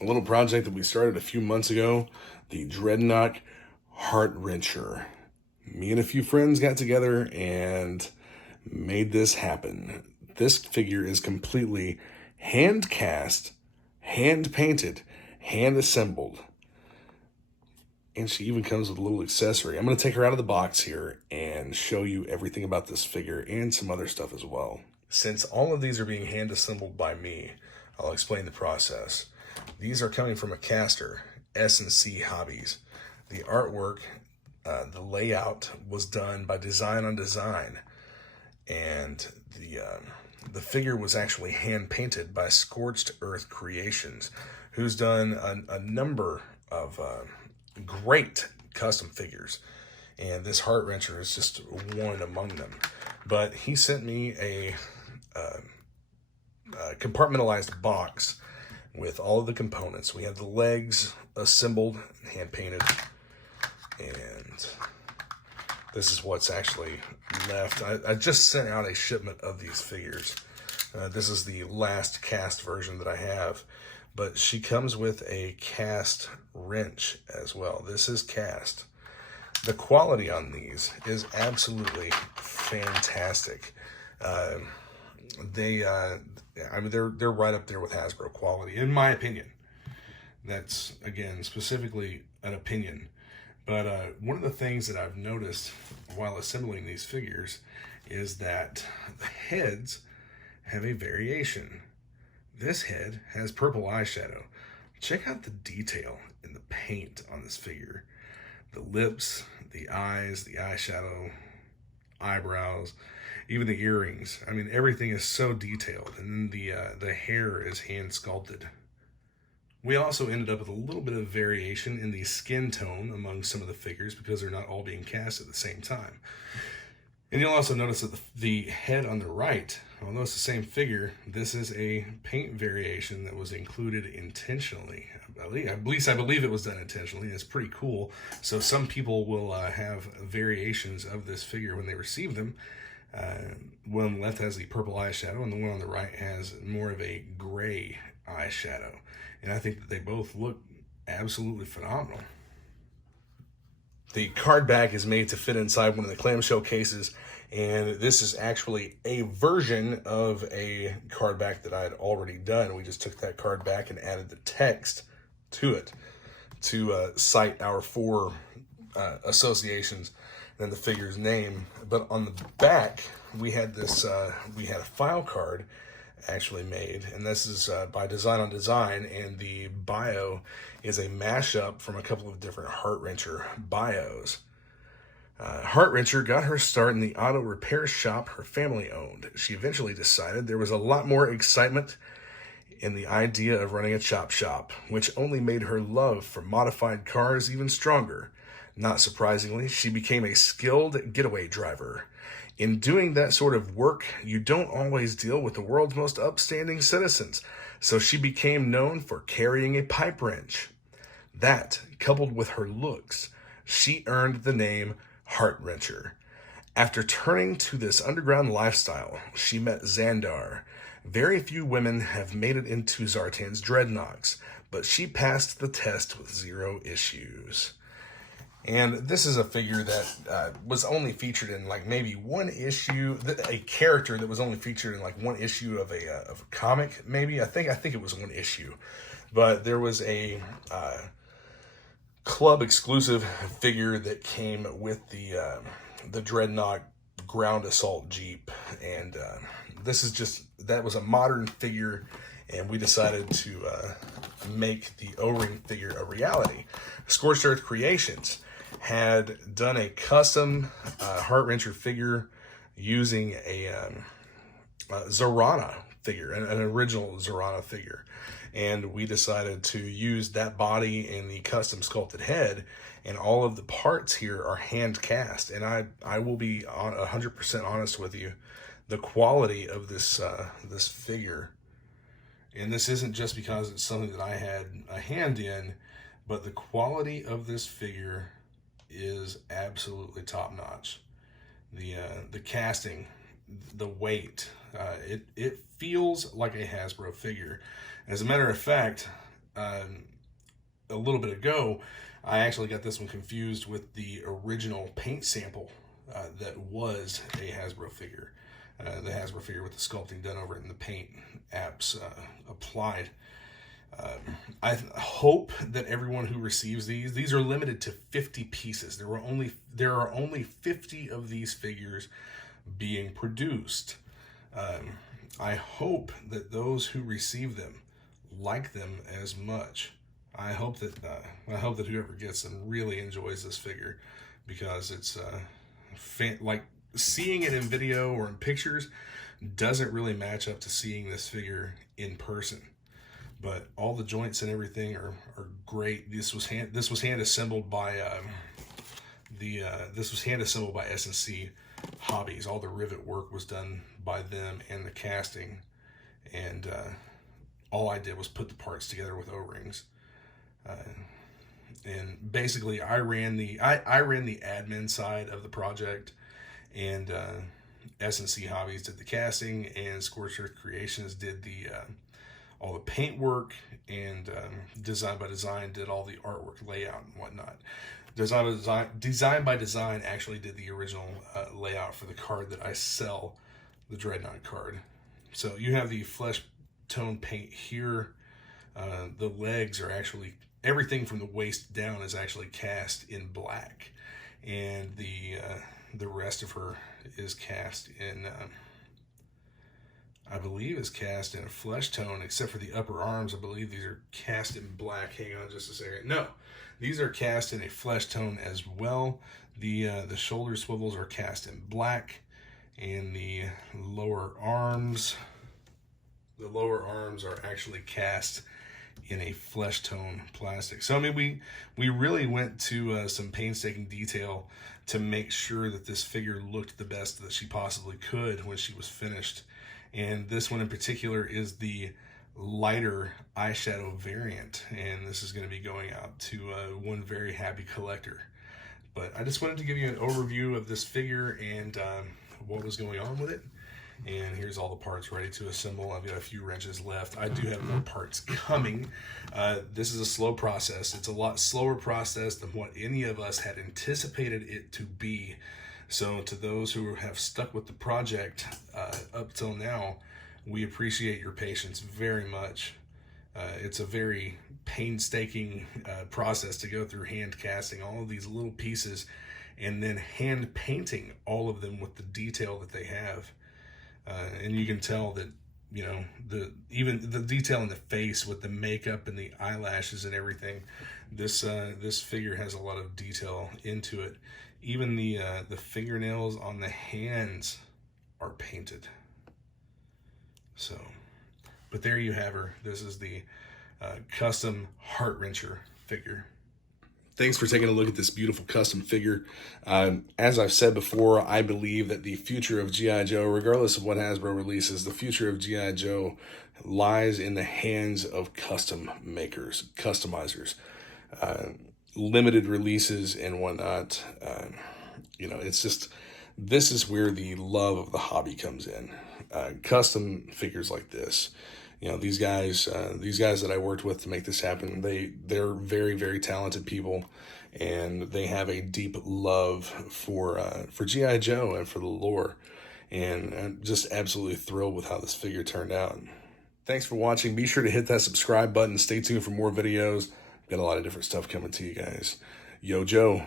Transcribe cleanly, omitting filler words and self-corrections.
A little project that we started a few months ago, the Dreadnok Heartwrencher. Me and a few friends got together and made this happen. This figure is completely hand cast, hand painted, hand assembled. And she even comes with a little accessory. I'm going to take her out of the box here and show you everything about this figure and some other stuff as well. Since all of these are being hand assembled by me, I'll explain the process. These are coming from a caster, S&C Hobbies. The artwork, the layout was done by Design on Design, and the figure was actually hand painted by Scorched Earth Creations, who's done a number of great custom figures, and this Heartwrencher is just one among them. But he sent me a compartmentalized box with all of the components. We have the legs assembled, hand painted, and this is what's actually left. I just sent out a shipment of these figures. This is the last cast version that I have, but she comes with a cast wrench as well. This is cast. The quality on these is absolutely fantastic. I mean, they're right up there with Hasbro quality, in my opinion. That's, again, specifically an opinion. But one of the things that I've noticed while assembling these figures is that the heads have a variation. This head has purple eyeshadow. Check out the detail in the paint on this figure. The lips, the eyes, the eyeshadow, eyebrows, even the earrings. I mean, everything is so detailed. And then the hair is hand sculpted. We also ended up with a little bit of variation in the skin tone among some of the figures because they're not all being cast at the same time. And you'll also notice that the head on the right, although it's the same figure, this is a paint variation that was included intentionally. At least I believe it was done intentionally. It's pretty cool. So some people will have variations of this figure when they receive them. One on the left has the purple eyeshadow, and the one on the right has more of a gray eyeshadow. And I think that they both look absolutely phenomenal. The card back is made to fit inside one of the clamshell cases, and this is actually a version of a card back that I had already done. We just took that card back and added the text to it to cite our four associations and the figure's name. But on the back, we had this, we had a file card actually made, and this is by Design on Design, and the bio is a mashup from a couple of different Heartwrencher bios. Heartwrencher got her start in the auto repair shop her family owned. She eventually decided there was a lot more excitement in the idea of running a chop shop, which only made her love for modified cars even stronger. Not surprisingly, she became a skilled getaway driver. In doing that sort of work, you don't always deal with the world's most upstanding citizens, so she became known for carrying a pipe wrench. That, coupled with her looks, she earned the name Heartwrencher. After turning to this underground lifestyle, she met Xandar. Very few women have made it into Zartan's Dreadnoks, but she passed the test with 0 issues. And this is a figure that was only featured in like maybe one issue, a character that was only featured in like one issue of a comic, maybe. I think it was one issue. But there was a club exclusive figure that came with the Dreadnok ground assault Jeep. And that was a modern figure, and we decided to make the O-ring figure a reality. Scorched Earth Creations had done a custom Heartwrencher figure using a Zorana figure, an original Zorana figure. And we decided to use that body and the custom sculpted head, and all of the parts here are hand cast. And I will be 100% honest with you, the quality of this this figure, and this isn't just because it's something that I had a hand in, but the quality of this figure is absolutely top notch. The casting, the weight, it feels like a Hasbro figure. As a matter of fact, a little bit ago, I actually got this one confused with the original paint sample that was a Hasbro figure. The Hasbro figure with the sculpting done over it and the paint apps applied. I hope that everyone who receives these are limited to 50 pieces. There are only 50 of these figures being produced. I hope that those who receive them like them as much. I hope that whoever gets them really enjoys this figure, because it's like seeing it in video or in pictures doesn't really match up to seeing this figure in person. But all the joints and everything are great. This was hand assembled by S&C Hobbies. All the rivet work was done by them and the casting, and all I did was put the parts together with O-rings. And basically, I ran the admin side of the project, and S&C Hobbies did the casting, and Scorched Creations did the all the paint work, and Design by Design did all the artwork, layout, and whatnot. Design by Design actually did the original layout for the card that I sell, the Dreadnok card. So you have the flesh tone paint here. The legs are actually, everything from the waist down is actually cast in black, and the rest of her is cast in I believe is cast in a flesh tone, except for the upper arms. I believe these are cast in black. Hang on just a second. No, these are cast in a flesh tone as well. The shoulder swivels are cast in black, and the lower arms are actually cast in a flesh tone plastic. So I mean, we really went to some painstaking detail to make sure that this figure looked the best that she possibly could when she was finished. And this one in particular is the lighter eyeshadow variant, and this is going to be going out to one very happy collector. But I just wanted to give you an overview of this figure and what was going on with it. And here's all the parts ready to assemble. I've got a few wrenches left. I do have more parts coming. This is a slow process. It's a lot slower process than what any of us had anticipated it to be. So to those who have stuck with the project up till now, we appreciate your patience very much. It's a very painstaking process to go through hand casting all of these little pieces and then hand painting all of them with the detail that they have. And you can tell that, you know, even the detail in the face with the makeup and the eyelashes and everything, this figure has a lot of detail into it. Even the fingernails on the hands are painted. So, but there you have her. This is the custom Heartwrencher figure. Thanks for taking a look at this beautiful custom figure. As I've said before, I believe that the future of G.I. Joe, regardless of what Hasbro releases, the future of G.I. Joe lies in the hands of custom makers, customizers, limited releases and whatnot. You know, it's just, this is where the love of the hobby comes in. Custom figures like this. You know, these guys that I worked with to make this happen, they're very, very talented people, and they have a deep love for G.I. Joe and for the lore, and I'm just absolutely thrilled with how this figure turned out. Thanks for watching. Be sure to hit that subscribe button. Stay tuned for more videos. Got a lot of different stuff coming to you guys. Yo, Joe.